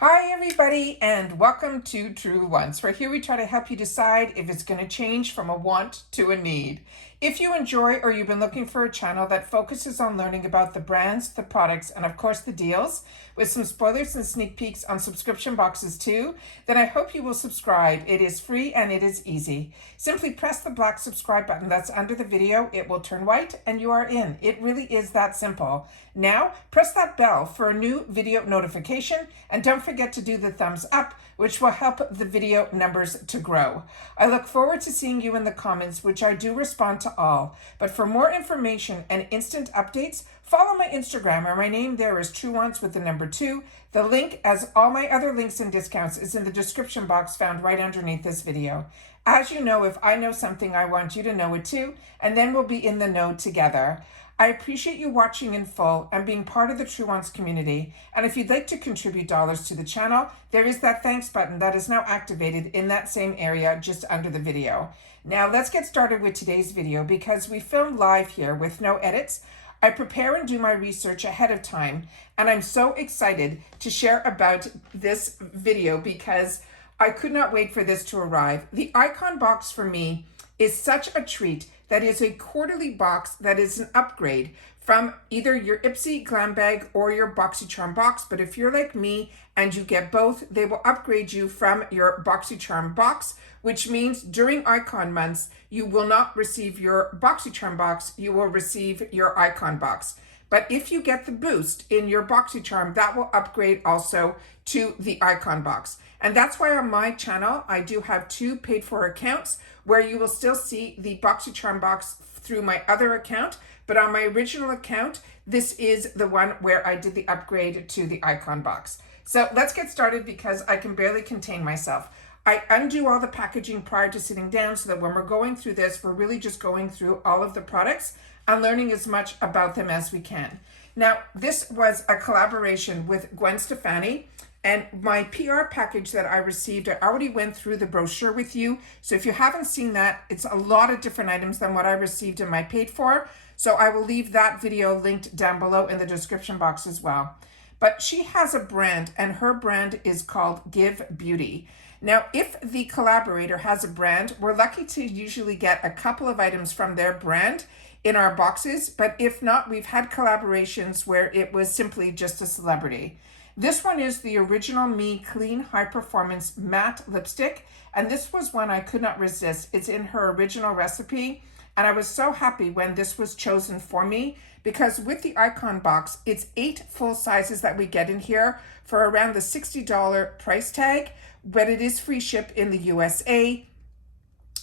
Hi everybody and welcome to Truewants, where here we try to help you decide if it's going to change from a want to a need. If you enjoy or you've been looking for a channel that focuses on learning about the brands, the products, and of course the deals, with some spoilers and sneak peeks on subscription boxes too, then I hope you will subscribe. It is free and it is easy. Simply press the black subscribe button that's under the video. It will turn white and you are in. It really is that simple. Now, press that bell for a new video notification and don't forget to do the thumbs up, which will help the video numbers to grow. I look forward to seeing you in the comments, which I do respond to all. But for more information and instant updates, follow my Instagram, or my name there is Truewants with the number 2. The link, as all my other links and discounts, is in the description box found right underneath this video. As you know, if I know something, I want you to know it too, and then we'll be in the know together. I appreciate you watching in full and being part of the Truewants community. And if you'd like to contribute dollars to the channel, there is that thanks button that is now activated in that same area just under the video. Now let's get started with today's video because we filmed live here with no edits. I prepare and do my research ahead of time, and I'm so excited to share about this video because I could not wait for this to arrive. The Icon box for me is such a treat. That is a quarterly box that is an upgrade from either your IPSY glam bag or your BoxyCharm box. But if you're like me and you get both, they will upgrade you from your BoxyCharm box, which means during Icon months, you will not receive your BoxyCharm box, you will receive your Icon box. But if you get the boost in your BoxyCharm, that will upgrade also to the Icon box. And that's why on my channel, I do have 2 paid for accounts where you will still see the BoxyCharm box through my other account. But on my original account, this is the one where I did the upgrade to the Icon box. So let's get started because I can barely contain myself. I undo all the packaging prior to sitting down so that when we're going through this, we're really just going through all of the products and learning as much about them as we can. Now, this was a collaboration with Gwen Stefani. And my PR package that I received, I already went through the brochure with you. So if you haven't seen that, it's a lot of different items than what I received in my paid for. So I will leave that video linked down below in the description box as well. But she has a brand, and her brand is called Give Beauty. Now, if the collaborator has a brand, we're lucky to usually get a couple of items from their brand in our boxes. But if not, we've had collaborations where it was simply just a celebrity. This one is the Original Me Clean High Performance Matte Lipstick, and this was one I could not resist. It's in her original recipe, and I was so happy when this was chosen for me because with the Icon box, it's 8 full sizes that we get in here for around the $60 price tag, but it is free ship in the USA.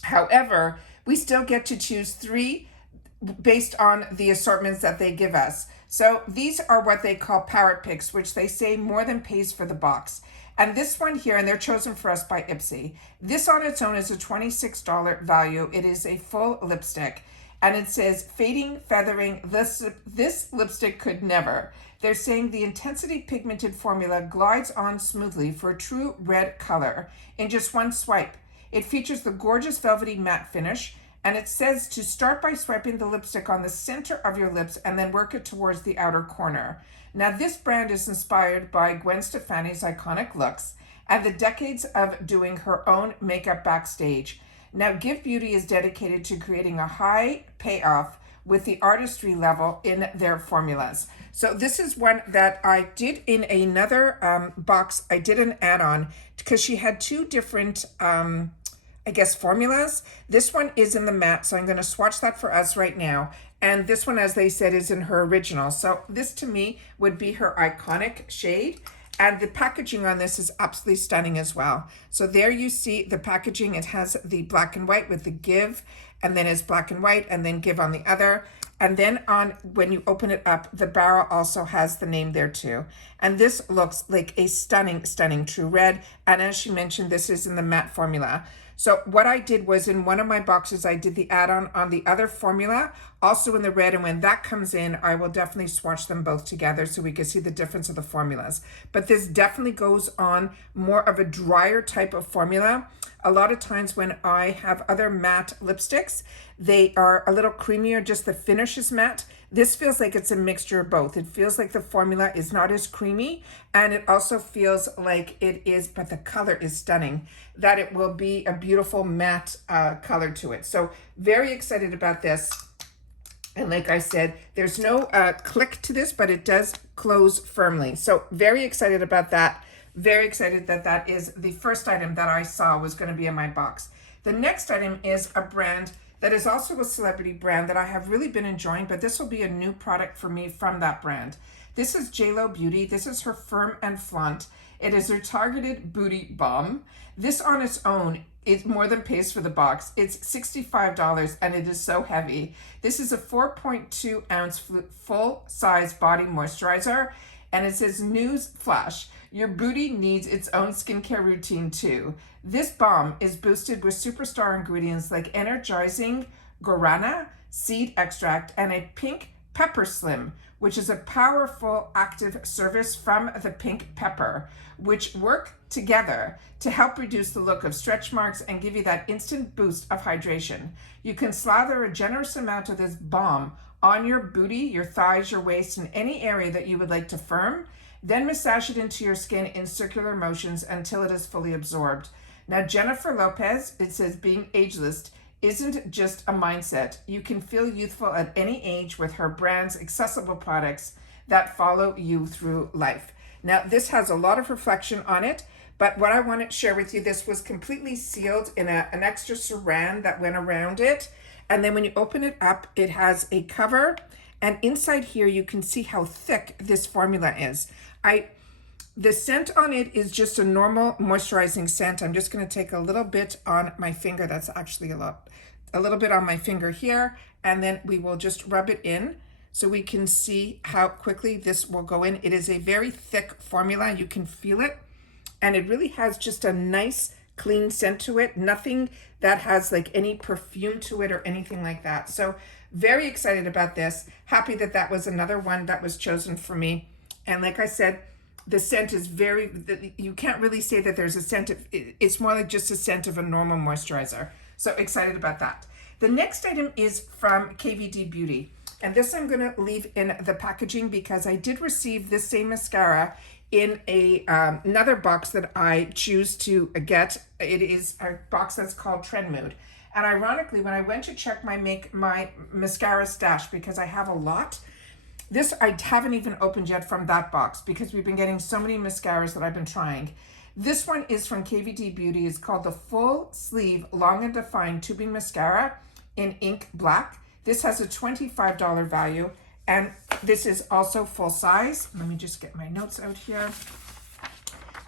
However, we still get to choose 3 based on the assortments that they give us. So these are what they call parrot picks, which they say more than pays for the box. And this one here, and they're chosen for us by IPSY. This on its own is a $26 value. It is a full lipstick. And it says, fading, feathering, this lipstick could never. They're saying the intensity pigmented formula glides on smoothly for a true red color in just one swipe. It features the gorgeous velvety matte finish. And it says to start by swiping the lipstick on the center of your lips and then work it towards the outer corner. Now, this brand is inspired by Gwen Stefani's iconic looks and the decades of doing her own makeup backstage. Now, Give Beauty is dedicated to creating a high payoff with the artistry level in their formulas. So this is one that I did in another box. I did an add-on because she had 2 different formulas. This one is in the matte, so I'm going to swatch that for us right now. And this one, as they said, is in her original. So this to me would be her iconic shade. And the packaging on this is absolutely stunning as well. So there you see the packaging. It has the black and white with the Give, and then it's black and white, and then Give on the other. And then when you open it up, the barrel also has the name there too. And this looks like a stunning, stunning true red. And as she mentioned, this is in the matte formula. So what I did was in one of my boxes, I did the add-on on the other formula, also in the red. And when that comes in, I will definitely swatch them both together so we can see the difference of the formulas. But this definitely goes on more of a drier type of formula. A lot of times when I have other matte lipsticks, they are a little creamier, just the finish is matte. This feels like it's a mixture of both. It feels like the formula is not as creamy, and it also feels like it is, but the color is stunning, that it will be a beautiful matte color to it. So very excited about this. And like I said, there's no click to this, but it does close firmly. So very excited about that. Very excited that that is the first item that I saw was going to be in my box. The next item is a brand that is also a celebrity brand that I have really been enjoying, but this will be a new product for me from that brand. This is JLo Beauty. This is her Firm and Flaunt. It is her targeted booty balm. This on its own, it more than pays for the box. It's $65 and it is so heavy. This is a 4.2 ounce full size body moisturizer, and it says news flash. Your booty needs its own skincare routine too. This balm is boosted with superstar ingredients like energizing guarana seed extract and a pink pepper slim, which is a powerful active service from the pink pepper, which work together to help reduce the look of stretch marks and give you that instant boost of hydration. You can slather a generous amount of this balm on your booty, your thighs, your waist, and any area that you would like to firm. Then massage it into your skin in circular motions until it is fully absorbed. Now, Jennifer Lopez, it says being ageless isn't just a mindset. You can feel youthful at any age with her brand's accessible products that follow you through life. Now, this has a lot of reflection on it, but what I want to share with you, this was completely sealed in an extra saran that went around it. And then when you open it up, it has a cover. And inside here, you can see how thick this formula is. The scent on it is just a normal moisturizing scent. I'm just going to take a little bit on my finger. That's actually a little bit on my finger here. And then we will just rub it in so we can see how quickly this will go in. It is a very thick formula. You can feel it. And it really has just a nice, clean scent to it. Nothing that has like any perfume to it or anything like that. So very excited about this. Happy that that was another one that was chosen for me. And like I said, the scent is you can't really say that there's a scent. It's more like just a scent of a normal moisturizer. So excited about that. The next item is from KVD Beauty. And this I'm going to leave in the packaging because I did receive this same mascara in another box that I choose to get. It is a box that's called Trend Mood. And ironically, when I went to check my mascara stash, because I have a lot, this I haven't even opened yet from that box because we've been getting so many mascaras that I've been trying. This one is from KVD Beauty. It's called the Full Sleeve Long and Defined Tubing Mascara in Ink Black. This has a $25 value, and this is also full size. Let me just get my notes out here.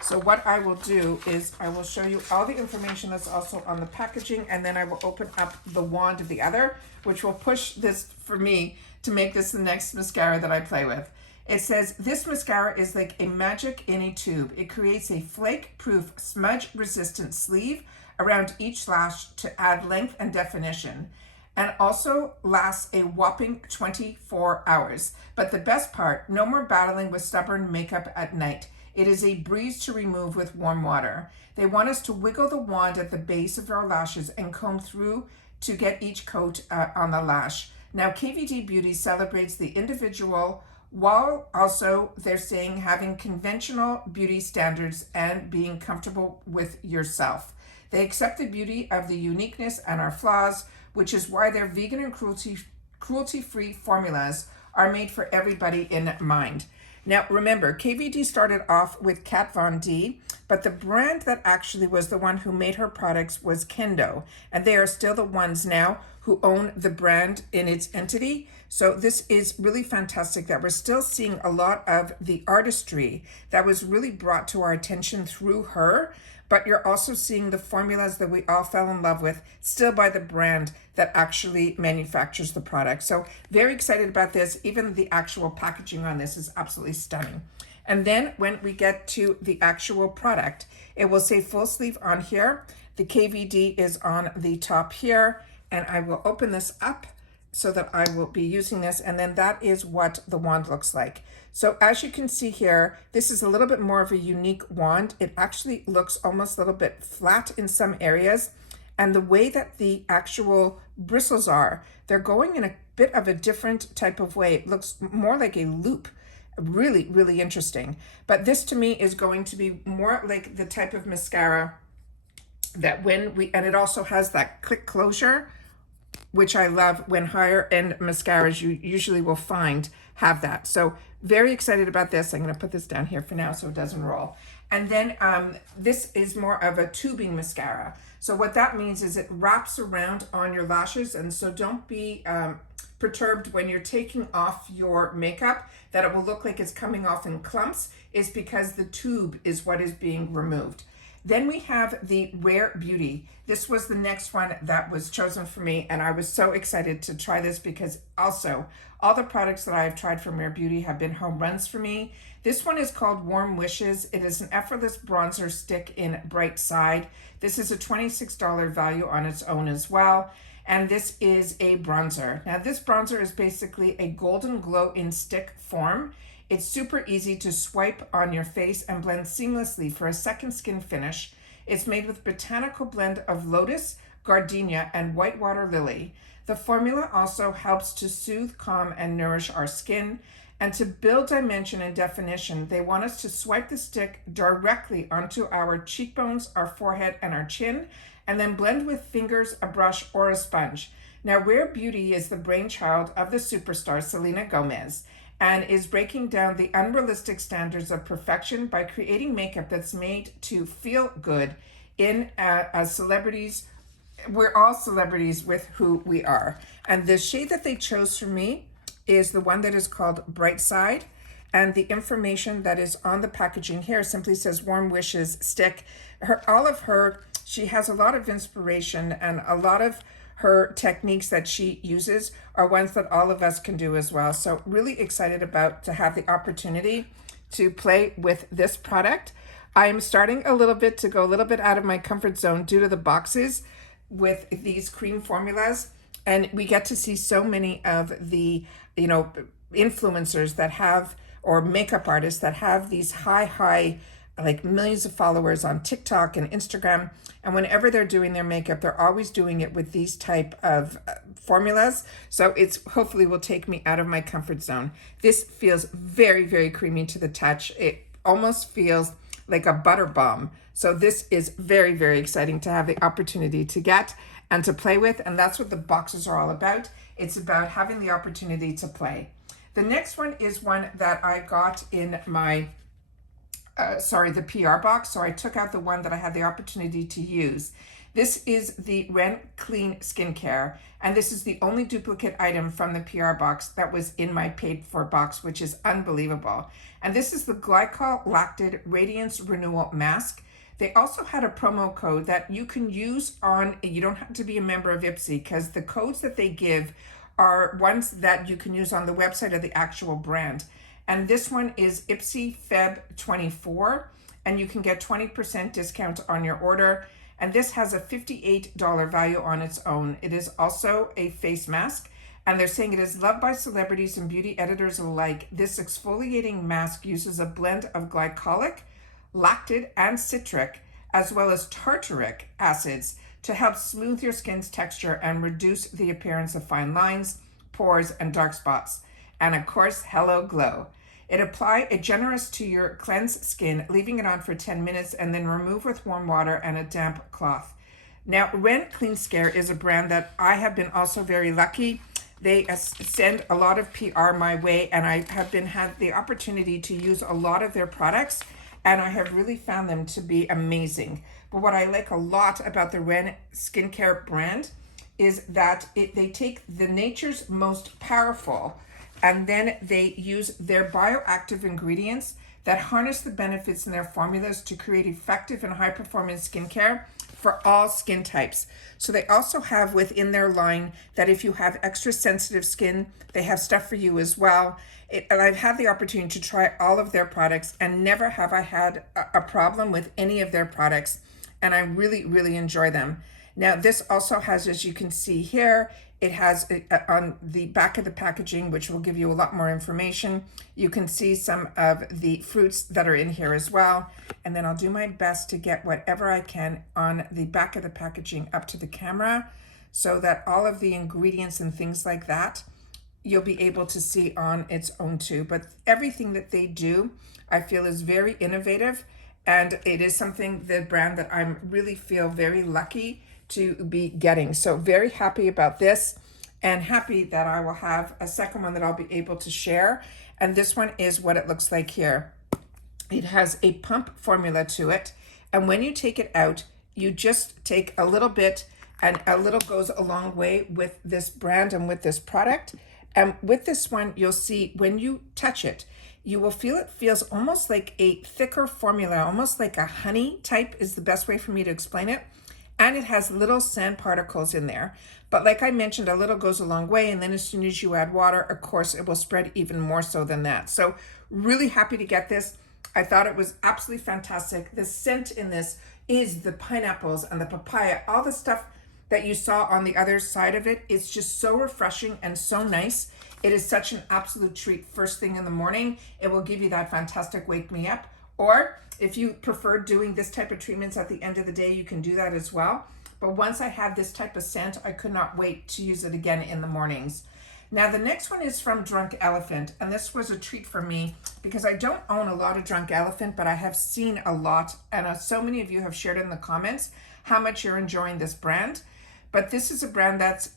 So what I will do is I will show you all the information that's also on the packaging, and then I will open up the wand of the other, which will push this for me to make this the next mascara that I play with. It says, this mascara is like a magic in a tube. It creates a flake-proof, smudge-resistant sleeve around each lash to add length and definition, and also lasts a whopping 24 hours. But the best part, no more battling with stubborn makeup at night. It is a breeze to remove with warm water. They want us to wiggle the wand at the base of our lashes and comb through to get each coat on the lash. Now, KVD Beauty celebrates the individual while also, they're saying, having conventional beauty standards and being comfortable with yourself. They accept the beauty of the uniqueness and our flaws, which is why their vegan and cruelty-free formulas are made for everybody in mind. Now, remember, KVD started off with Kat Von D, but the brand that actually was the one who made her products was Kendo, and they are still the ones now who own the brand in its entity. So this is really fantastic that we're still seeing a lot of the artistry that was really brought to our attention through her, but you're also seeing the formulas that we all fell in love with still by the brand that actually manufactures the product. So very excited about this. Even the actual packaging on this is absolutely stunning. And then when we get to the actual product, it will say full sleeve on here. The KVD is on the top here, and I will open this up so that I will be using this, and then that is what the wand looks like. So as you can see here, this is a little bit more of a unique wand. It actually looks almost a little bit flat in some areas, And the way that the actual bristles are, they're going in a bit of a different type of way. It looks more like a loop. Really, really interesting. But this to me is going to be more like the type of mascara that and it also has that click closure, which I love when higher end mascaras you usually will find have that. So very excited about this. I'm going to put this down here for now so it doesn't roll. And then this is more of a tubing mascara. So what that means is it wraps around on your lashes, and so don't be perturbed when you're taking off your makeup that it will look like it's coming off in clumps, is because the tube is what is being removed. Then we have the Rare Beauty. This was the next one that was chosen for me, and I was so excited to try this because also all the products that I've tried from Rare Beauty have been home runs for me. This one is called Warm Wishes. It is an effortless bronzer stick in Bright Side. This is a $26 value on its own as well. And this is a bronzer. Now this bronzer is basically a golden glow in stick form. It's super easy to swipe on your face and blend seamlessly for a second skin finish. It's made with botanical blend of lotus, gardenia, and whitewater lily. The formula also helps to soothe, calm, and nourish our skin. And to build dimension and definition, they want us to swipe the stick directly onto our cheekbones, our forehead, and our chin, and then blend with fingers, a brush, or a sponge. Now, Rare Beauty is the brainchild of the superstar Selena Gomez, and is breaking down the unrealistic standards of perfection by creating makeup that's made to feel good as celebrities. We're all celebrities with who we are. And the shade that they chose for me is the one that is called Bright Side. And the information that is on the packaging here simply says Warm Wishes Stick. She has a lot of inspiration, and a lot of her techniques that she uses are ones that all of us can do as well. So really excited to have the opportunity to play with this product. I am starting to go a little bit out of my comfort zone due to the boxes with these cream formulas. And we get to see so many of the, influencers that have, or makeup artists that have these high, like millions of followers on TikTok and Instagram. And whenever they're doing their makeup, they're always doing it with these type of formulas. So it's hopefully will take me out of my comfort zone. This feels very, very creamy to the touch. It almost feels like a butter balm. So this is very, very exciting to have the opportunity to get and to play with. And that's what the boxes are all about. It's about having the opportunity to play. The next one is one that I got in my the PR box. So I took out the one that I had the opportunity to use. This is the Ren Clean Skincare, and this is the only duplicate item from the PR box that was in my paid for box, which is unbelievable. And this is the Glycol Lacted Radiance Renewal Mask. They also had a promo code that you can use you don't have to be a member of IPSY, because the codes that they give are ones that you can use on the website of the actual brand. And this one is IPSY Feb 24, and you can get 20% discount on your order. And this has a $58 value on its own. It is also a face mask, and they're saying it is loved by celebrities and beauty editors alike. This exfoliating mask uses a blend of glycolic, lactic, and citric, as well as tartaric acids to help smooth your skin's texture and reduce the appearance of fine lines, pores, and dark spots. And of course, hello glow. It generous to your cleansed skin, leaving it on for 10 minutes and then remove with warm water and a damp cloth. Now, Ren Clean Scare is a brand that I have been also very lucky. They send a lot of PR my way, and I have had the opportunity to use a lot of their products, and I have really found them to be amazing. But what I like a lot about the Ren Skincare brand is that they take the nature's most powerful, and then they use their bioactive ingredients that harness the benefits in their formulas to create effective and high-performance skincare for all skin types. So they also have within their line that if you have extra sensitive skin, they have stuff for you as well. And I've had the opportunity to try all of their products, and never have I had a problem with any of their products. And I really, really enjoy them. Now this also has, as you can see here, it has on the back of the packaging, which will give you a lot more information. You can see some of the fruits that are in here as well. And then I'll do my best to get whatever I can on the back of the packaging up to the camera so that all of the ingredients and things like that, you'll be able to see on its own too. But everything that they do, I feel is very innovative. And it is something, the brand that I really feel very lucky to be getting. So very happy about this, and happy that I will have a second one that I'll be able to share. And this one is what it looks like here. It has a pump formula to it. And when you take it out, you just take a little bit, and a little goes a long way with this brand and with this product. And with this one, you'll see when you touch it, you will feel it feels almost like a thicker formula, almost like a honey type is the best way for me to explain it. And it has little sand particles in there. But like I mentioned, a little goes a long way. And then as soon as you add water, of course, it will spread even more so than that. So really happy to get this. I thought it was absolutely fantastic. The scent in this is the pineapples and the papaya, all the stuff that you saw on the other side of it. It's just so refreshing and so nice. It is such an absolute treat first thing in the morning. It will give you that fantastic wake me up. Or if you prefer doing this type of treatments at the end of the day, you can do that as well. But once I had this type of scent, I could not wait to use it again in the mornings. Now the next one is from Drunk Elephant, and this was a treat for me because I don't own a lot of Drunk Elephant, but I have seen a lot, and so many of you have shared in the comments how much you're enjoying this brand. But this is a brand that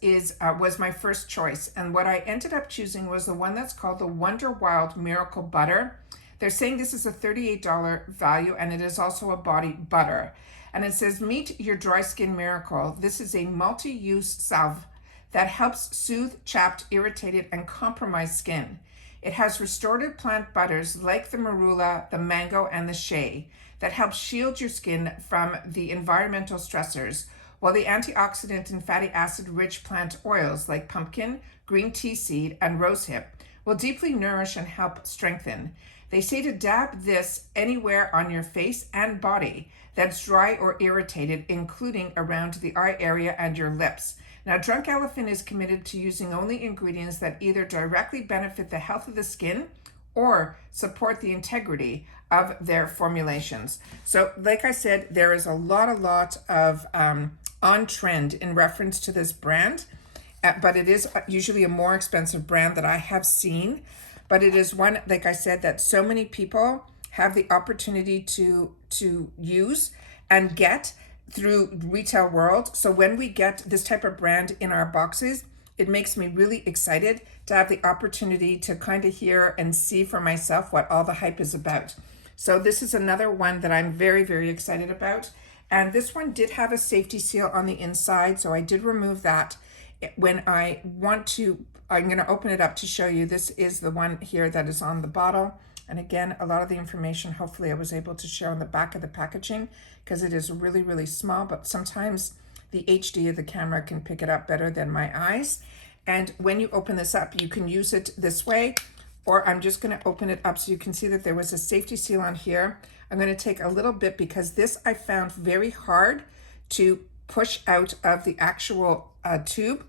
was my first choice, and what I ended up choosing was the one that's called the Wonder Wild Miracle Butter. They're saying this is a $38 value, and it is also a body butter. And it says, meet your dry skin miracle. This is a multi-use salve that helps soothe chapped, irritated, and compromised skin. It has restorative plant butters like the marula, the mango, and the shea that help shield your skin from the environmental stressors, while the antioxidant and fatty acid-rich plant oils like pumpkin, green tea seed, and rosehip will deeply nourish and help strengthen. They say to dab this anywhere on your face and body that's dry or irritated, including around the eye area and your lips. Now, Drunk Elephant is committed to using only ingredients that either directly benefit the health of the skin or support the integrity of their formulations. So, like I said, there is a lot of on trend in reference to this brand, but it is usually a more expensive brand that I have seen. But it is one, like I said, that so many people have the opportunity to use and get through retail world. So when we get this type of brand in our boxes, it makes me really excited to have the opportunity to kind of hear and see for myself what all the hype is about. So this is another one that I'm very, very excited about. And this one did have a safety seal on the inside, so I did remove that. When I'm going to open it up to show you. This is the one here that is on the bottle. And again, a lot of the information, hopefully I was able to share on the back of the packaging because it is really, really small, but sometimes the HD of the camera can pick it up better than my eyes. And when you open this up, you can use it this way, or I'm just going to open it up so you can see that there was a safety seal on here. I'm going to take a little bit because this I found very hard to push out of the actual tube.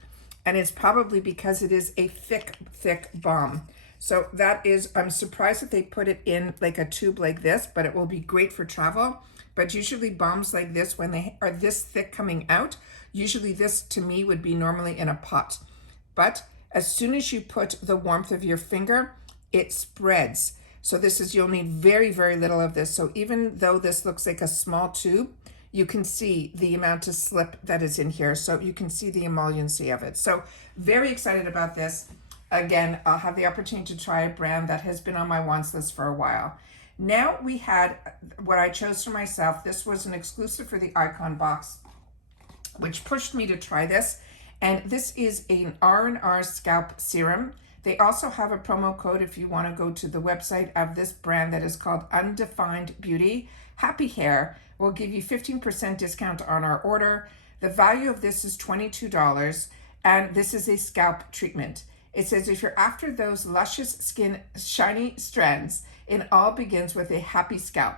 And it's probably because it is a thick, thick balm. So that is, I'm surprised that they put it in like a tube like this, but it will be great for travel. But usually balms like this, when they are this thick coming out, usually this to me would be normally in a pot. But as soon as you put the warmth of your finger, it spreads. So this is, you'll need very, very little of this. So even though this looks like a small tube, you can see the amount of slip that is in here. So you can see the emolliency of it. So very excited about this. Again, I'll have the opportunity to try a brand that has been on my wants list for a while. Now we had what I chose for myself. This was an exclusive for the Icon box, which pushed me to try this. And this is an R&R scalp serum. They also have a promo code if you want to go to the website of this brand that is called Undefined Beauty. Happy Hair will give you 15% discount on our order. The value of this is $22, and this is a scalp treatment. It says if you're after those luscious skin, shiny strands, it all begins with a happy scalp.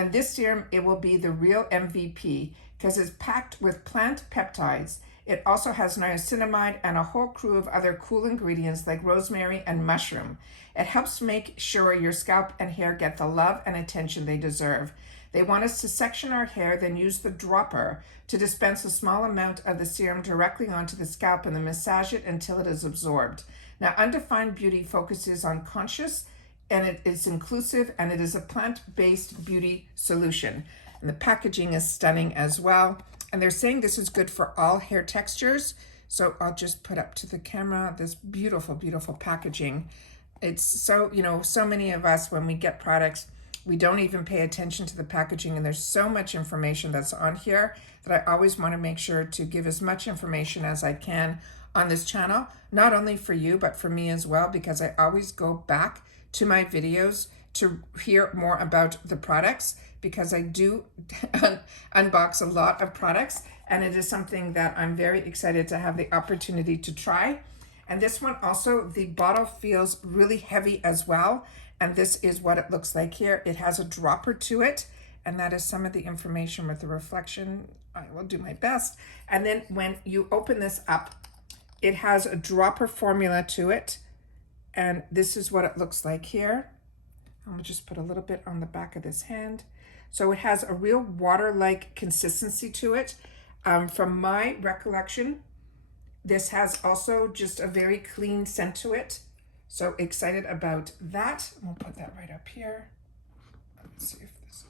And this serum, it will be the real MVP because it's packed with plant peptides. It also has niacinamide and a whole crew of other cool ingredients like rosemary and mushroom. It helps make sure your scalp and hair get the love and attention they deserve. They want us to section our hair, then use the dropper to dispense a small amount of the serum directly onto the scalp and then massage it until it is absorbed. Now, Undefined Beauty focuses on conscious, and it is inclusive, and it is a plant-based beauty solution. And the packaging is stunning as well. And they're saying this is good for all hair textures. So I'll just put up to the camera this beautiful, beautiful packaging. It's so, so many of us, when we get products, we don't even pay attention to the packaging, and there's so much information that's on here that I always want to make sure to give as much information as I can on this channel, not only for you, but for me as well, because I always go back to my videos to hear more about the products, because I do unbox a lot of products, and it is something that I'm very excited to have the opportunity to try. And this one also, the bottle feels really heavy as well. And this is what it looks like here. It has a dropper to it, and that is some of the information with the reflection. I will do my best. And then when you open this up, it has a dropper formula to it. And this is what it looks like here. I'm gonna just put a little bit on the back of this hand. So it has a real water-like consistency to it. From my recollection, this has also just a very clean scent to it. So excited about that. We'll put that right up here. Let's see if this.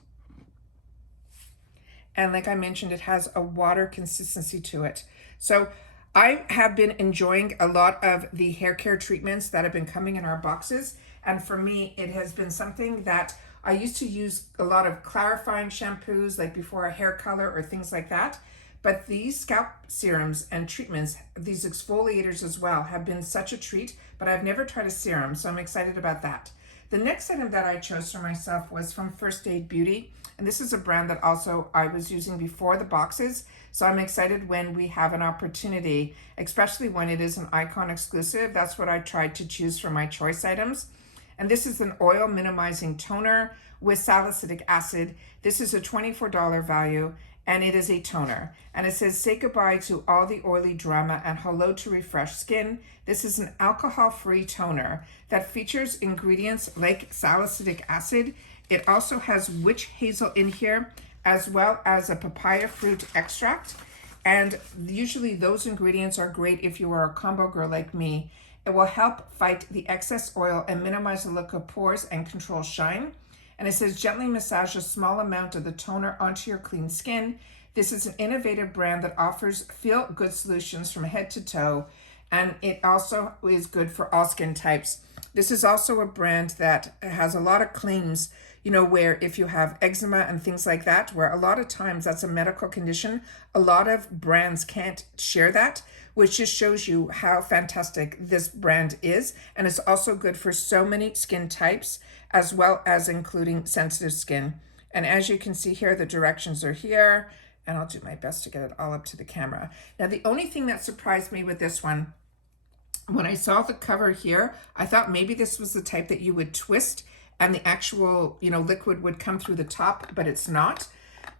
And like I mentioned, it has a water consistency to it. So I have been enjoying a lot of the hair care treatments that have been coming in our boxes. And for me, it has been something that I used to use a lot of clarifying shampoos, like before a hair color or things like that. But these scalp serums and treatments, these exfoliators as well, have been such a treat, but I've never tried a serum, so I'm excited about that. The next item that I chose for myself was from First Aid Beauty, and this is a brand that also I was using before the boxes, so I'm excited when we have an opportunity, especially when it is an Icon exclusive. That's what I tried to choose for my choice items. And this is an oil minimizing toner with salicylic acid. This is a $24 value, and it is a toner. And it says, say goodbye to all the oily drama and hello to refreshed skin. This is an alcohol-free toner that features ingredients like salicylic acid. It also has witch hazel in here, as well as a papaya fruit extract. And usually those ingredients are great if you are a combo girl like me. It will help fight the excess oil and minimize the look of pores and control shine. And it says, gently massage a small amount of the toner onto your clean skin. This is an innovative brand that offers feel-good solutions from head to toe. And it also is good for all skin types. This is also a brand that has a lot of claims, where if you have eczema and things like that, where a lot of times that's a medical condition, a lot of brands can't share that, which just shows you how fantastic this brand is. And it's also good for so many skin types, as well as including sensitive skin. And as you can see here, the directions are here, and I'll do my best to get it all up to the camera. Now, the only thing that surprised me with this one, when I saw the cover here, I thought maybe this was the type that you would twist and the actual, liquid would come through the top, but it's not.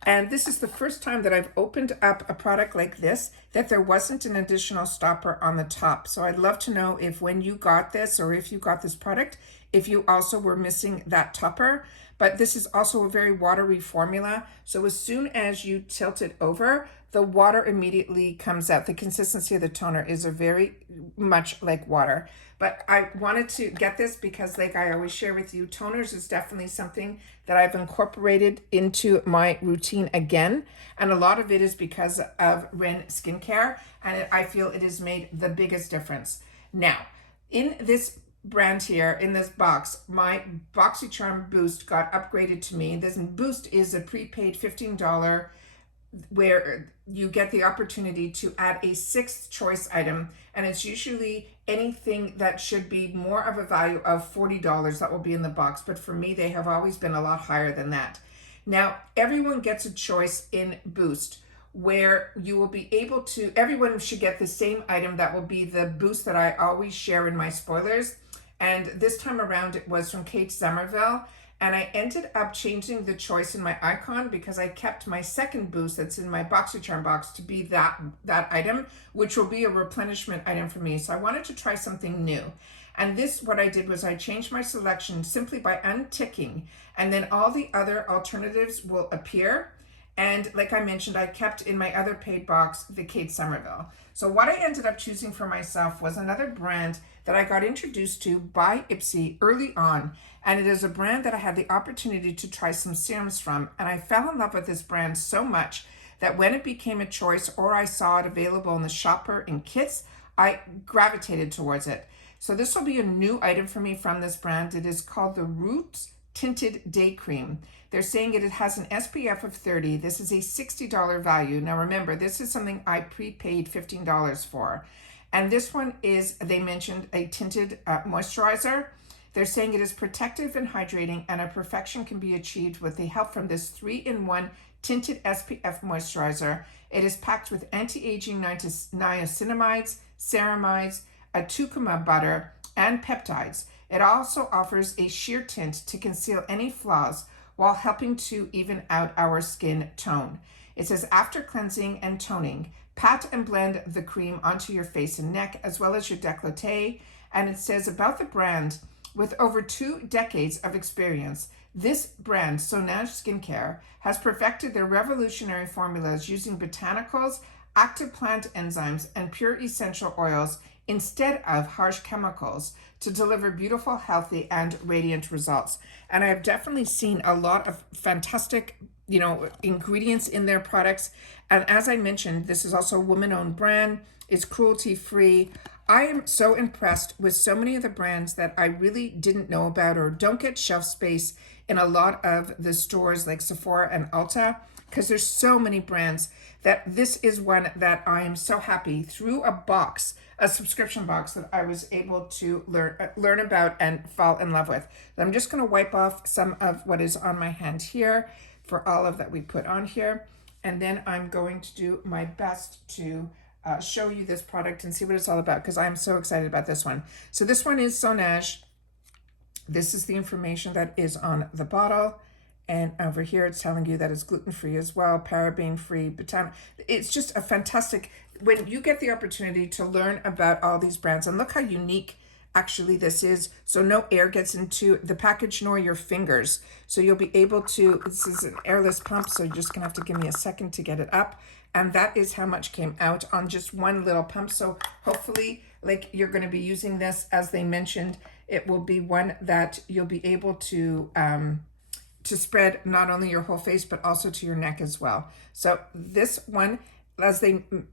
And this is the first time that I've opened up a product like this, that there wasn't an additional stopper on the top. So I'd love to know if when you got this, or if you got this product, if you also were missing that topper. But this is also a very watery formula. So as soon as you tilt it over, the water immediately comes out. The consistency of the toner is a very much like water. But I wanted to get this because, like I always share with you, toners is definitely something that I've incorporated into my routine again. And a lot of it is because of Ren Skincare. And I feel it has made the biggest difference. Now, in this brand here, in this box, my BoxyCharm Boost got upgraded to me. This Boost is a prepaid $15 where you get the opportunity to add a sixth choice item, and it's usually anything that should be more of a value of $40 that will be in the box, but for me they have always been a lot higher than that. Now everyone gets a choice in Boost where you will be able to, everyone should get the same item that will be the Boost that I always share in my spoilers, and this time around it was from Kate Somerville. And I ended up changing the choice in my icon because I kept my second boost that's in my BoxyCharm box to be that item, which will be a replenishment item for me. So I wanted to try something new. And this, what I did was I changed my selection simply by unticking, and then all the other alternatives will appear. And like I mentioned, I kept in my other paid box the Kate Somerville. So what I ended up choosing for myself was another brand that I got introduced to by IPSY early on. And it is a brand that I had the opportunity to try some serums from. And I fell in love with this brand so much that when it became a choice or I saw it available in the shopper in kits, I gravitated towards it. So this will be a new item for me from this brand. It is called the Roots Tinted Day Cream. They're saying it has an SPF of 30. This is a $60 value. Now remember, this is something I prepaid $15 for. And this one is, they mentioned, a tinted moisturizer. They're saying it is protective and hydrating, and a perfection can be achieved with the help from this 3-in-1 tinted SPF moisturizer. It is packed with anti-aging niacinamides, ceramides, a tucuma butter, and peptides. It also offers a sheer tint to conceal any flaws while helping to even out our skin tone. It says, after cleansing and toning, pat and blend the cream onto your face and neck as well as your décolleté. And it says about the brand, with over 2 decades of experience, this brand, Sonage Skincare, has perfected their revolutionary formulas using botanicals, active plant enzymes, and pure essential oils instead of harsh chemicals to deliver beautiful, healthy, and radiant results. And I have definitely seen a lot of fantastic, ingredients in their products. And as I mentioned, this is also a woman-owned brand. It's cruelty-free. I am so impressed with so many of the brands that I really didn't know about or don't get shelf space in a lot of the stores like Sephora and Ulta, because there's so many brands that this is one that I am so happy through a subscription box that I was able to learn about and fall in love with. I'm just going to wipe off some of what is on my hand here for all of that we put on here. And then I'm going to do my best to show you this product and see what it's all about, because I'm so excited about this one. So this one is Sonage. This is the information that is on the bottle. And over here, it's telling you that it's gluten-free as well, paraben-free, it's just a fantastic, when you get the opportunity to learn about all these brands, and look how unique actually this is. So no air gets into the package nor your fingers. So you'll be able to, this is an airless pump, so you're just gonna have to give me a second to get it up. And that is how much came out on just one little pump. So hopefully, like, you're gonna be using this, as they mentioned, it will be one that you'll be able to spread not only your whole face, but also to your neck as well. So this one,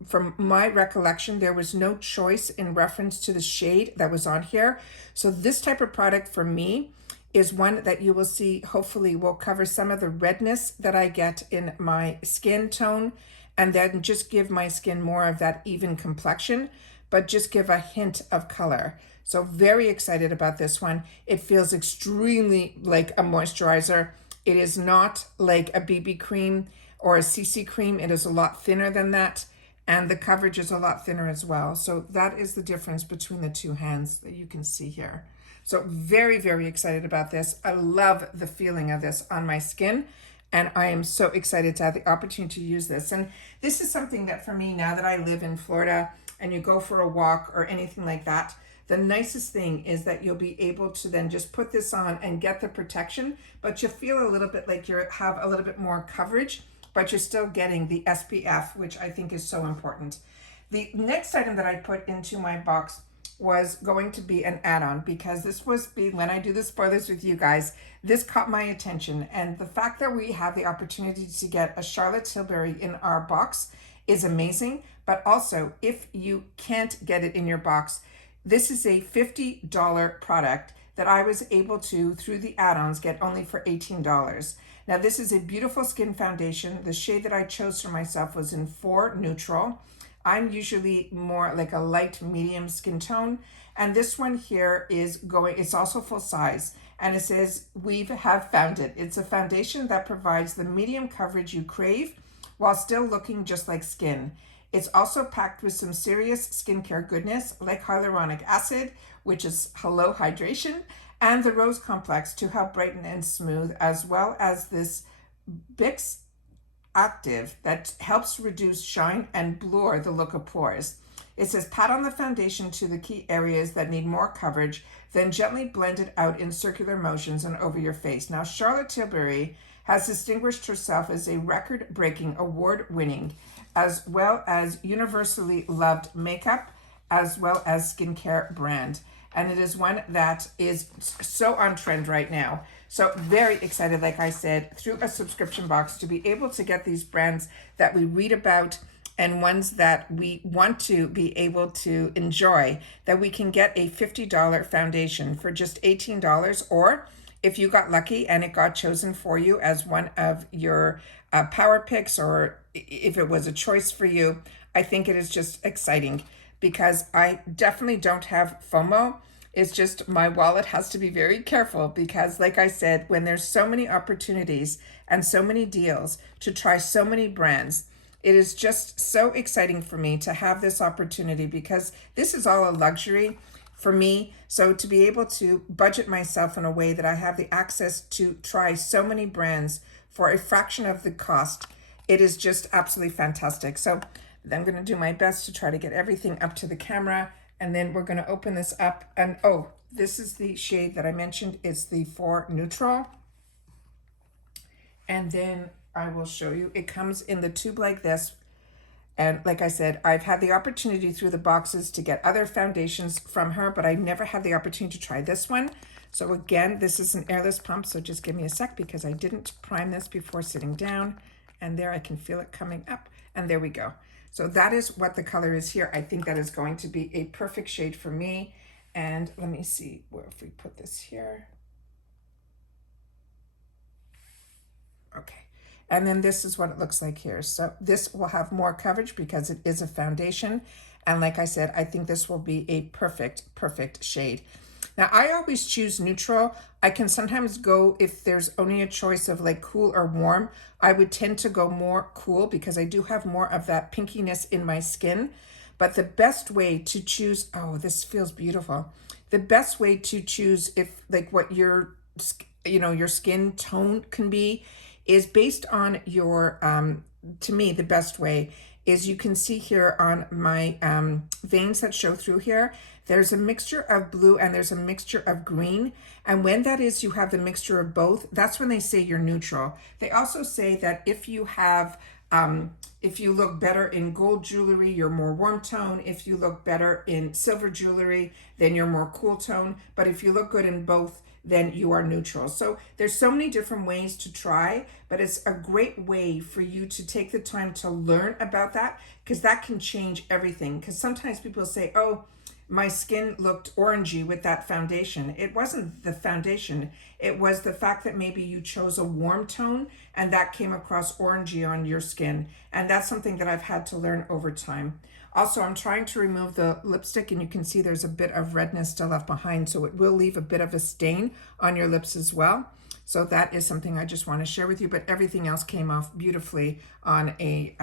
from my recollection, there was no choice in reference to the shade that was on here. So this type of product for me is one that you will see, hopefully will cover some of the redness that I get in my skin tone, and then just give my skin more of that even complexion, but just give a hint of color. So very excited about this one. It feels extremely like a moisturizer. It is not like a BB cream or a CC cream. It is a lot thinner than that. And the coverage is a lot thinner as well. So that is the difference between the two hands that you can see here. So very, very excited about this. I love the feeling of this on my skin. And I am so excited to have the opportunity to use this. And this is something that for me, now that I live in Florida and you go for a walk or anything like that, the nicest thing is that you'll be able to then just put this on and get the protection, but you feel a little bit like you have a little bit more coverage, but you're still getting the SPF, which I think is so important. The next item that I put into my box was going to be an add-on, because this was, when I do the spoilers with you guys, this caught my attention. And the fact that we have the opportunity to get a Charlotte Tilbury in our box is amazing. But also, if you can't get it in your box, this is a $50 product that I was able to, through the add-ons, get only for $18. Now, this is a beautiful skin foundation. The shade that I chose for myself was in 4 Neutral. I'm usually more like a light medium skin tone. And this one here is it's also full size. And it says, we have found it. It's a foundation that provides the medium coverage you crave while still looking just like skin. It's also packed with some serious skincare goodness like hyaluronic acid, which is hello hydration, and the Rose Complex to help brighten and smooth, as well as this Bix Active that helps reduce shine and blur the look of pores. It says pat on the foundation to the key areas that need more coverage, then gently blend it out in circular motions and over your face. Now, Charlotte Tilbury has distinguished herself as a record-breaking, award-winning, as well as universally loved makeup, as well as skincare brand. And it is one that is so on trend right now. So very excited, like I said, through a subscription box to be able to get these brands that we read about and ones that we want to be able to enjoy, that we can get a $50 foundation for just $18, or if you got lucky and it got chosen for you as one of your power picks, or if it was a choice for you, I think it is just exciting because I definitely don't have FOMO. It's just my wallet has to be very careful because, like I said, when there's so many opportunities and so many deals to try so many brands, it is just so exciting for me to have this opportunity because this is all a luxury for me. So to be able to budget myself in a way that I have the access to try so many brands for a fraction of the cost, it is just absolutely fantastic. So I'm going to do my best to try to get everything up to the camera, and then we're going to open this up. And oh, this is the shade that I mentioned. It's the 4 Neutral. And then I will show you. It comes in the tube like this. And like I said, I've had the opportunity through the boxes to get other foundations from her, but I never had the opportunity to try this one. So again, this is an airless pump. So just give me a sec because I didn't prime this before sitting down. And there I can feel it coming up. And there we go. So that is what the color is here. I think that is going to be a perfect shade for me. And let me see where, if we put this here. Okay. And then this is what it looks like here. So this will have more coverage because it is a foundation. And like I said, I think this will be a perfect shade. Now, I always choose neutral. I can sometimes go, if there's only a choice of like cool or warm, I would tend to go more cool because I do have more of that pinkiness in my skin. But the best way to choose, oh, this feels beautiful. The best way to choose if like what your, your skin tone can be is based on your, to me, the best way is you can see here on my veins that show through here, there's a mixture of blue and there's a mixture of green. And when that is, you have the mixture of both, that's when they say you're neutral. They also say that if you have, if you look better in gold jewelry, you're more warm tone. If you look better in silver jewelry, then you're more cool tone. But if you look good in both, then you are neutral. So there's so many different ways to try, but it's a great way for you to take the time to learn about that, because that can change everything. Because sometimes people say, oh, my skin looked orangey with that foundation. It wasn't the foundation. It was the fact that maybe you chose a warm tone and that came across orangey on your skin. And that's something that I've had to learn over time. Also, I'm trying to remove the lipstick and you can see there's a bit of redness still left behind. So it will leave a bit of a stain on your lips as well. So that is something I just want to share with you, but everything else came off beautifully on a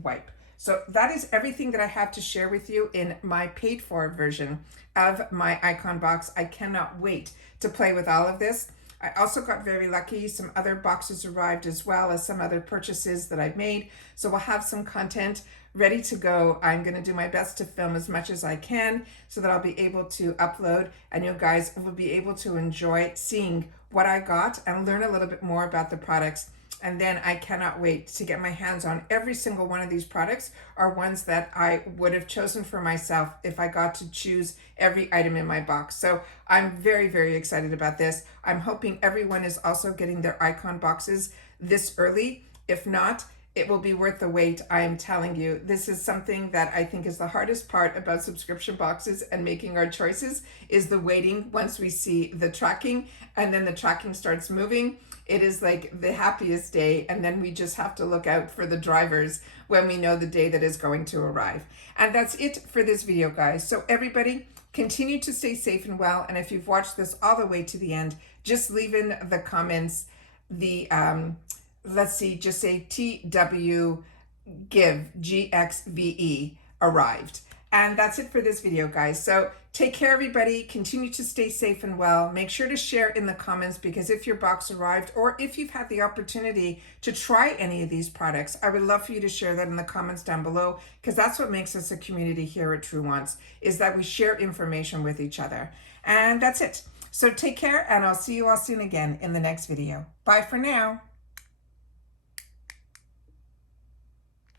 wipe. So that is everything that I have to share with you in my paid for version of my icon box. I cannot wait to play with all of this. I also got very lucky. Some other boxes arrived as well as some other purchases that I've made. So we'll have some content ready to go. I'm going to do my best to film as much as I can so that I'll be able to upload and you guys will be able to enjoy seeing what I got and learn a little bit more about the products. And then I cannot wait to get my hands on every single one of these products, are ones that I would have chosen for myself if I got to choose every item in my box. So I'm very, very excited about this. I'm hoping everyone is also getting their icon boxes this early. If not, it will be worth the wait. I am telling you, this is something that I think is the hardest part about subscription boxes and making our choices, is the waiting once we see the tracking and then the tracking starts moving. It is like the happiest day, and then we just have to look out for the drivers when we know the day that is going to arrive. And that's it for this video, guys. So everybody, continue to stay safe and well. And if you've watched this all the way to the end, just leave in the comments the, let's see, just say TW give, GXVE arrived. And that's it for this video, guys. So take care, everybody. Continue to stay safe and well. Make sure to share in the comments, because if your box arrived or if you've had the opportunity to try any of these products, I would love for you to share that in the comments down below, because that's what makes us a community here at Truewants, is that we share information with each other. And that's it. So take care, and I'll see you all soon again in the next video. Bye for now.